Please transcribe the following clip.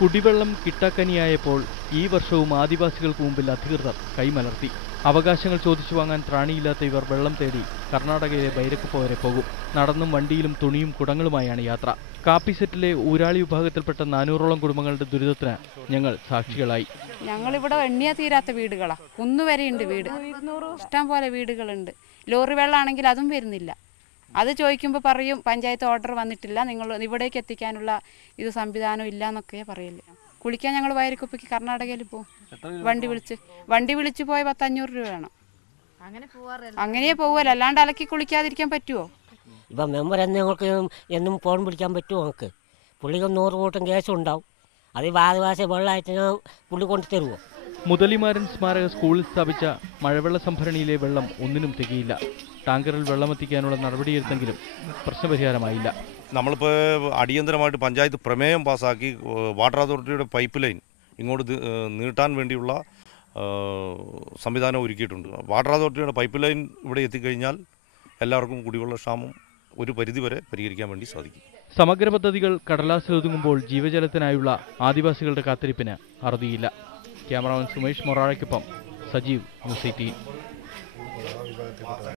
കുടിവെള്ളം കിട്ടാക്കനിയായപ്പോൾ ഈ വർഷവും ആദിവാസികൾക്ക് മുമ്പിൽ അധികൃതർ കൈമലർത്തി. അവകാശങ്ങൾ ചോദിച്ചു വാങ്ങാൻ ത്രാണിയില്ലാത്ത ഇവർ വെള്ളം തേടി കർണാടകയിലെ ബൈരക്കുപ്പ വരെ പോകും. നടന്നും വണ്ടിയിലും തുണിയും കുടങ്ങളുമായാണ് യാത്ര. കാപ്പി സെറ്റിലെ ഊരാളി വിഭാഗത്തിൽപ്പെട്ട നാനൂറോളം കുടുംബങ്ങളുടെ ദുരിതത്തിന് ഞങ്ങൾ സാക്ഷികളായി. ഞങ്ങളിവിടെ എണ്ണിയ തീരാത്ത വീടുകളാണ് കുന്നുവരെയുണ്ട് വീട്. ഇഷ്ടം പോലെ വീടുകളുണ്ട്. ലോറി വെള്ളമാണെങ്കിൽ അതും വരുന്നില്ല. അത് ചോദിക്കുമ്പോൾ പറയും പഞ്ചായത്ത് ഓർഡർ വന്നിട്ടില്ല നിങ്ങൾ ഇവിടേക്ക് എത്തിക്കാനുള്ള ഇത് സംവിധാനം ഇല്ല എന്നൊക്കെ പറയില്ലേ കുളിക്കാൻ ഞങ്ങൾ വയറിക്കുപ്പയ്ക്ക് കർണാടകയിൽ പോകും വണ്ടി വിളിച്ച് വണ്ടി വിളിച്ച് പോയ പത്തഞ്ഞൂറ് രൂപ വേണം. അങ്ങനെ പോവല്ലോ അല്ലാണ്ട് അലക്കി കുളിക്കാതിരിക്കാൻ പറ്റുമോ ഇപ്പം മെമ്പർ എന്നെ ഞങ്ങൾക്ക് എന്നും ഫോൺ വിളിക്കാൻ പറ്റുമോ നമുക്ക് പുള്ളിക്ക് നൂറ് കൂട്ടം കേസുണ്ടാവും അത് ഈ ആദിവാസി വെള്ളമായിട്ട് ഞാൻ പുള്ളി കൊണ്ടു തരുമോ മുതലിമാരൻ സ്മാരക സ്കൂളിൽ സ്ഥാപിച്ച മഴവെള്ള സംഭരണിയിലെ വെള്ളം ഒന്നിനും തികയില്ല. ടാങ്കറിൽ വെള്ളമെത്തിക്കാനുള്ള നടപടിയെടുത്തെങ്കിലും പ്രശ്നപരിഹാരമായില്ല. നമ്മളിപ്പോൾ അടിയന്തരമായിട്ട് പഞ്ചായത്ത് പ്രമേയം പാസ്സാക്കി വാട്ടർ അതോറിറ്റിയുടെ പൈപ്പ് ലൈൻ ഇങ്ങോട്ട് നീട്ടാൻ വേണ്ടിയുള്ള സംവിധാനം ഒരുക്കിയിട്ടുണ്ട്. വാട്ടർ അതോറിറ്റിയുടെ പൈപ്പ് ലൈൻ ഇവിടെ എത്തിക്കഴിഞ്ഞാൽ എല്ലാവർക്കും കുടിവെള്ള ക്ഷാമം ഒരു പരിധിവരെ പരിഹരിക്കാൻ വേണ്ടി സാധിക്കും. സമഗ്ര പദ്ധതികൾ കടലാസിലൊതുങ്ങുമ്പോൾ ജീവജലത്തിനായുള്ള ആദിവാസികളുടെ കാത്തിരിപ്പിന് അറുതിയില്ല. ക്യാമറാമാൻ സുമേഷ് മൊറാഴയ്ക്കൊപ്പം സജീവ് ന്യൂസ് എയ്റ്റീൻ